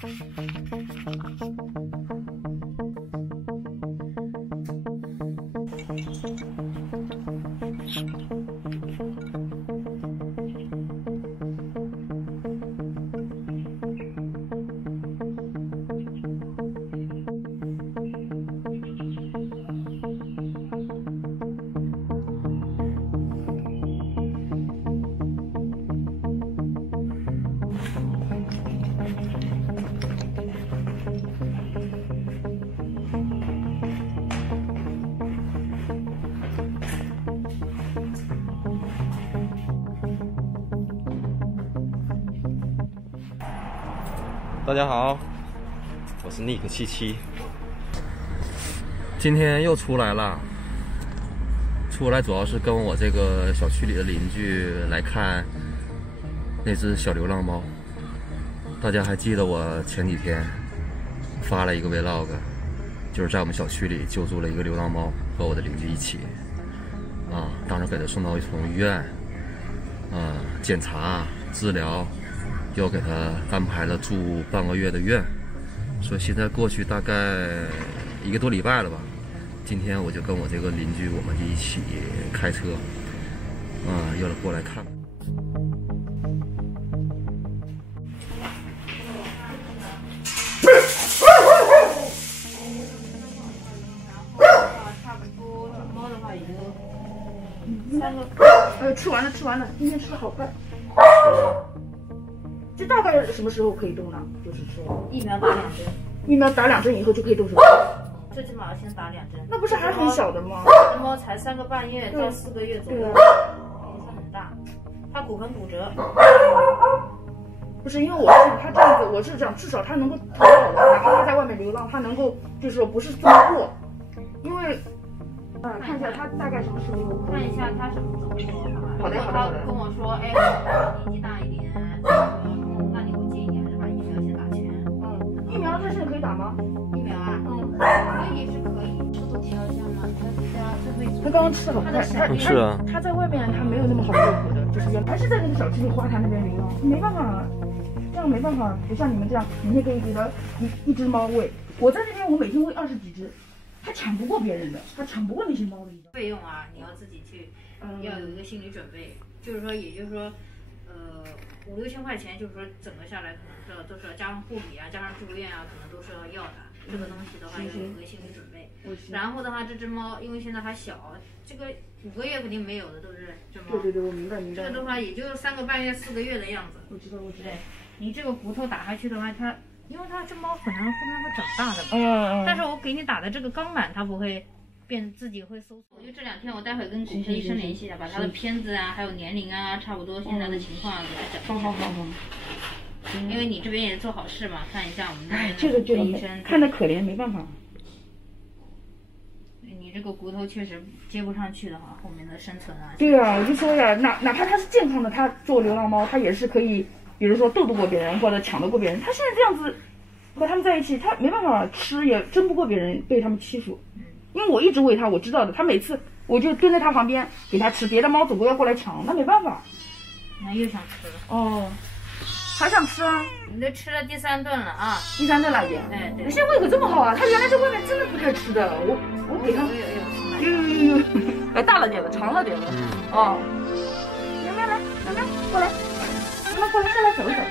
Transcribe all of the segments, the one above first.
大家好，我是 Nick77，今天又出来了。出来主要是跟我这个小区里的邻居来看那只小流浪猫。大家还记得我前几天发了一个 vlog， 就是在我们小区里救助了一个流浪猫，和我的邻居一起当时给它送到宠物医院，检查治疗。又给他安排了住半个月的院，所以现在过去大概1个多礼拜了吧。今天我就跟我这个邻居，我们就一起开车，又过来看。差不多，猫的话也就3个。吃完了，今天吃的好快。这大概什么时候可以动呢？就是说，疫苗打2针，疫苗打2针以后就可以动手术。最起码要先打2针。那不是还很小的吗？这猫才3个半月到4个月左右，也算很大。它骨盆骨折。不是因为它这样子，我是这样，至少它能够逃跑的，哪怕它在外面流浪，它能够就是说不是这么弱。因为，看一下它大概什么时候？看一下它什么时候说。好的。他跟我说，哎，年纪大一点。那你会建议你还是把疫苗先打前。疫苗它现在可以打吗？疫苗啊，可以。这不调一下吗？他刚刚吃的好快，是啊。他在外面他没有那么好过活的，就是原来还是在那个小区里花坛那边流浪，没办法，这样没办法，不像你们这样每天可以给他一只猫喂。我在这边我每天喂20几只，他抢不过别人的，他抢不过那些猫的。费用啊，你要自己去，要有一个心理准备，就是说，也就是说。5、6千块钱，就是说整个下来可能都是要加上护理啊，加上住院啊，可能都是要的。这个东西的话，要有一个心理准备。然后的话，这只猫因为现在还小，这个5个月肯定没有的，都是这猫。对，我明白。这个的话，也就3个半月、4个月的样子。我知道。对，你这个骨头打下去的话，因为它这猫可能后面会长大的嘛。但是我给你打的这个钢板，它不会。自己会搜索，就这2天，我待会跟骨科医生联系一下，把他的片子啊，还有年龄啊，差不多现在的情况给他整一下。好。因为你这边也做好事嘛，看一下我们这个医生看着可怜，没办法。你这个骨头确实接不上去的话，后面的生存啊。对啊，我就说呀，哪怕它是健康的，它做流浪猫，它也是可以，比如说斗得过别人或者抢得过别人。它现在这样子和他们在一起，它没办法吃，也争不过别人，被他们欺负。因为我一直喂它，我知道的。它每次我就蹲在它旁边给它吃，别的猫总归要过来抢，那没办法。那又想吃了。哦，还想吃啊？你都吃了第3顿了啊？第3顿了已经。哎，对。现在胃口这么好啊？它原来在外面真的不太吃的。我给它。有。大了点了，长了点了。哦。喵喵来，过来，过来下来走一走。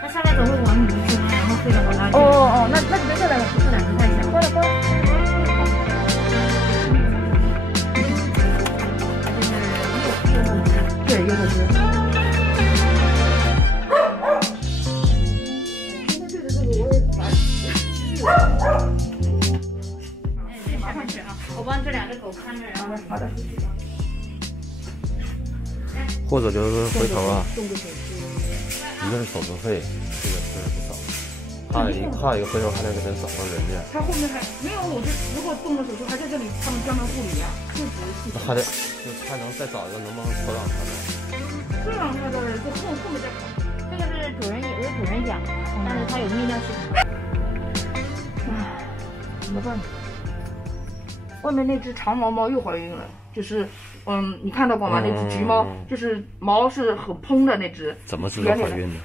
它下来走会往你这边，然后飞到我那里。哦，那就别下来了，这2个太小。过来。对，有点多。现在对着这个我也烦。马上去啊！我帮这2只狗看着，然后。好的。或者就是回头一个是手术费，这个确实不少。还有一个回头还得给他找个人家。他后面还没有，我就如果动了手术，还在这里，他们专门护理呀，就不是。那还得还能再找一个能不能收养他的？收养他的就后面再考。这个是主人养的，但是它有泌尿系统。唉，怎么办？外面那只长毛猫又怀孕了，就是你看到过吗？那只橘猫，就是毛是很蓬的那只。怎么知道怀孕的？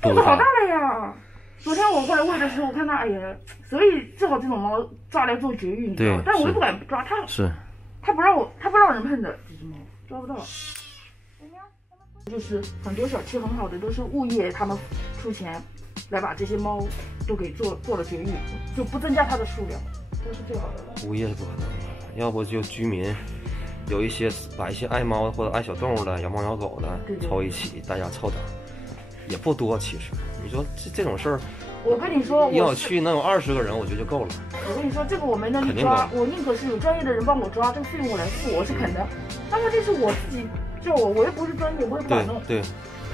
肚子好大了呀！昨天我过来喂的时候，我看它，哎呀，所以最好这种猫抓来做绝育，你知道吗？但我又不敢抓它，它不让人碰的，这只猫抓不到。就是很多小区很好的都是物业他们出钱来把这些猫都给做了绝育，就不增加它的数量，这是最好的。物业是不可能的，要不就居民有一些把一些爱猫或者爱小动物的、养猫养狗的凑一起，大家凑点，也不多。其实你说这种事儿，我跟你说，一小区能有20个人，我觉得就够了。我跟你说，这个我没能力抓，我宁可是有专业的人帮我抓，这个费用我来付，我是肯的。但问题是我自己。就我又不是专业，我也不敢弄。对，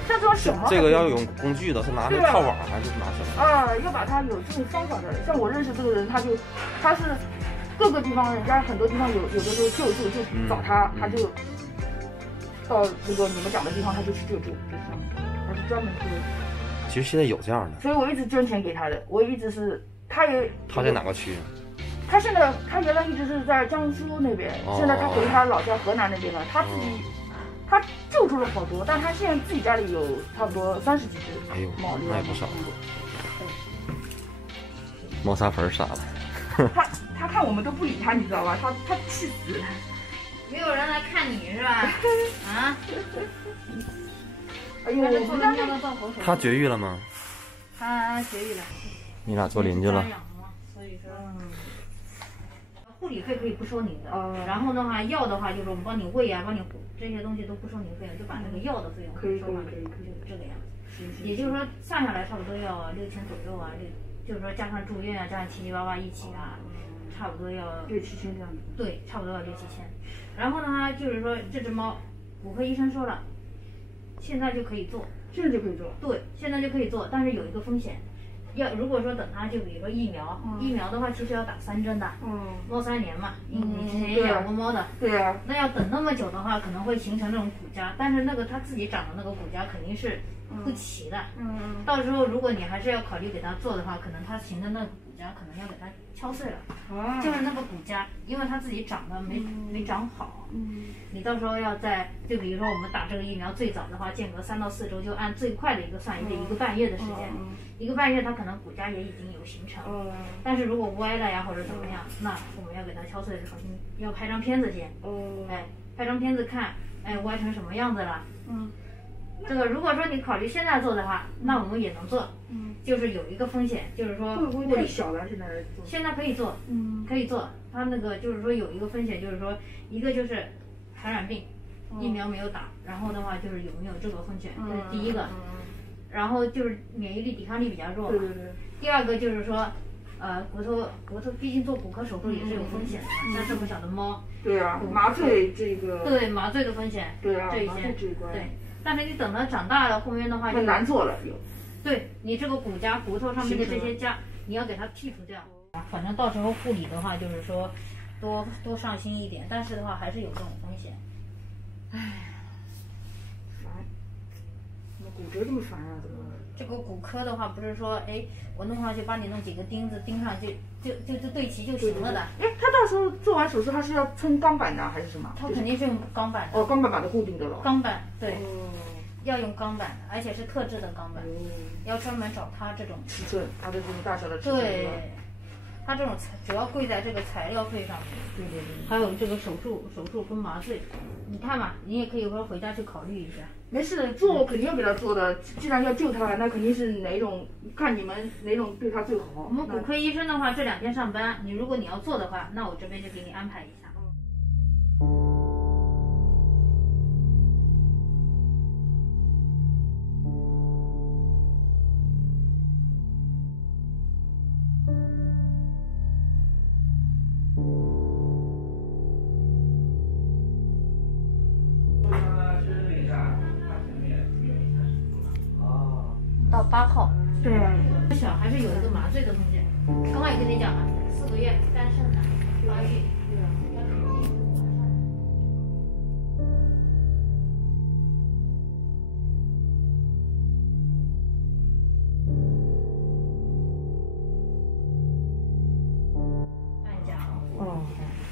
像这种小猫，这个要用工具的，是拿这套网还是拿什么？要把它有这种方法的。像我认识这个人，他是各个地方，人家很多地方有的时候救助就找他，他就到那个你们讲的地方，他就去救助，就是他是专门做。其实现在有这样的，所以我一直捐钱给他的，我一直是他在哪个区？他原来一直是在江苏那边，现在他回他老家河南那边了，他自己。他救助了好多，但他现在自己家里有差不多30几只猫，那也不少。猫砂盆傻了。他看我们都不理他，你知道吧？他气死了。没有人来看你是吧？啊？哎呦，他绝育了吗？他绝育了。你俩做邻居了。所以说。护理费可以不收你的，然后的话，药的话就是我们帮你喂啊，帮你这些东西都不收你的费用，就把那个药的费用收上去，就这个样子。也就是说算下来差不多要6000左右啊，就是说加上住院啊，加上7七8八一起啊，差不多要6、7千这样子。对，差不多要6、7千。然后呢，就是说这只猫，骨科医生说了，现在就可以做。现在就可以做。对，现在就可以做，但是有一个风险。如果说等它就比如说疫苗的话，其实要打3针的，猫3年嘛，你之前也养过猫的，对啊，那要等那么久的话，可能会形成这种骨痂，但是那个它自己长的那个骨痂肯定是不齐的，到时候如果你还是要考虑给它做的话，可能它形成那个骨痂可能要给它敲碎了，就是那个骨痂，因为它自己长得没长好，你到时候要就比如说我们打这个疫苗最早的话，间隔3到4周，就按最快的一个算，也得1个半月的时间，1个半月它可能骨痂也已经有形成，但是如果歪了呀或者怎么样，那我们要给它敲碎，重新要拍张片子先，拍张片子看，歪成什么样子了，这个如果说你考虑现在做的话，那我们也能做，就是有一个风险，就是说会不会太小了？现在可以做，可以做，它那个就是说有一个风险，就是说一个就是传染病，疫苗没有打，然后的话就是有没有这个风险，这是第一个，然后就是免疫力抵抗力比较弱嘛，第二个就是说骨头毕竟做骨科手术也是有风险的嘛，像这么小的猫，对啊，麻醉这个，对麻醉的风险，对啊，这一些对。但是你等它长大了，后面的话很难做了，对你这个骨头上面的这些痂，你要给它剔除掉。反正到时候护理的话，就是说多上心一点，但是的话还是有这种风险。唉，烦，怎么骨折这么烦啊？怎么？这个骨科的话，不是说我弄上去帮你弄几个钉子钉上去，就对齐就行了的。他到时候做完手术，他是要撑钢板的还是什么？他肯定是用钢板的。钢板把它固定的了。钢板对，要用钢板的，而且是特制的钢板，要专门找他这种尺寸，他的这种大小的尺寸。对，他这种主要贵在这个材料费上面。对，还有这个手术跟麻醉，你看嘛，你也可以回家去考虑一下。没事，做肯定要给他做的。既然要救他，那肯定是哪种看你们哪种对他最好。我们骨科医生的话，这2天上班，如果你要做的话，那我这边就给你安排一下。到8号，对，小还是有一个麻醉的风险。刚刚也跟你讲了，4个月肝肾的发育，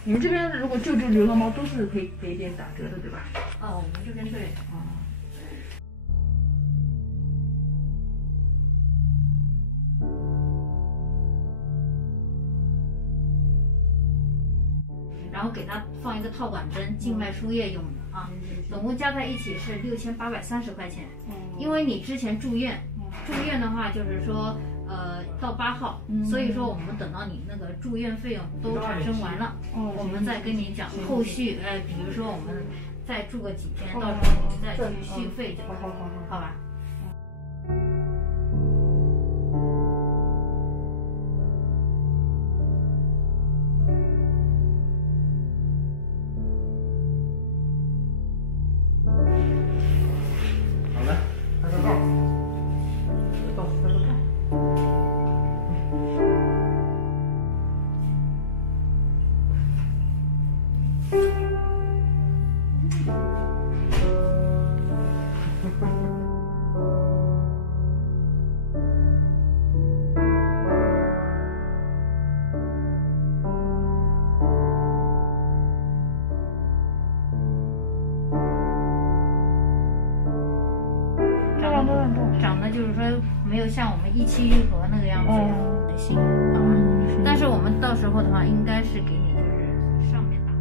你们这边如果救助流浪猫都是可以给一点打折的，对吧？我们这边对。然后给它放一个套管针，静脉输液用的啊，总共加在一起是6830块钱。因为你之前住院的话就是说到8号，所以说我们等到你那个住院费用都产生完了，我们再跟你讲后续，比如说我们再住个几天，到时候我们再去续费，好吧？好了，拍个照，到处拍个照。长得就是说没有像我们一期一合那个样子的行，好吧？但是我们到时候的话，应该是给你就是上面打。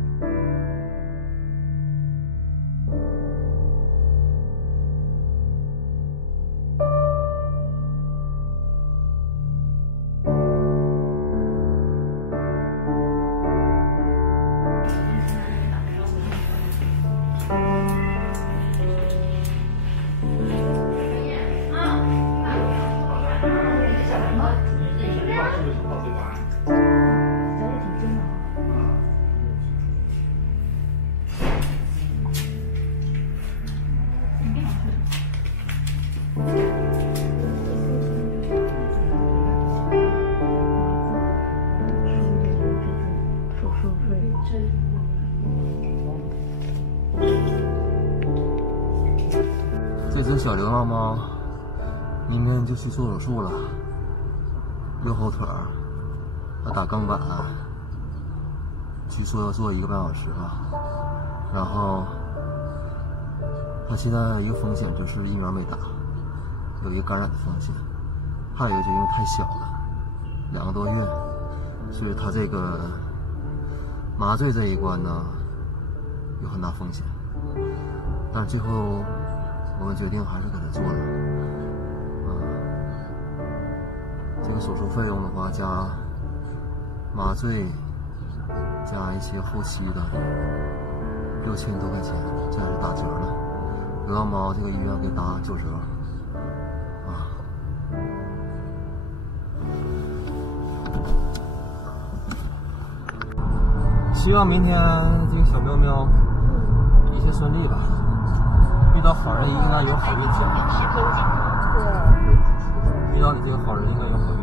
这只小流浪猫明天就去做手术了，右后腿要打钢板，据说要做1个半小时吧。然后它现在一个风险就是疫苗没打，有一个感染的风险，还有一个就因为太小了，2个多月，所以它这个麻醉这一关呢有很大风险。但是最后我们决定还是给他做了。这个手术费用的话，加麻醉，加一些后期的6000多块钱，这还是打折了。流浪猫这个医院给打9折啊。希望明天这个小喵喵一切顺利吧。遇到好人应该有好运降临。遇到你这个好人应该有好运。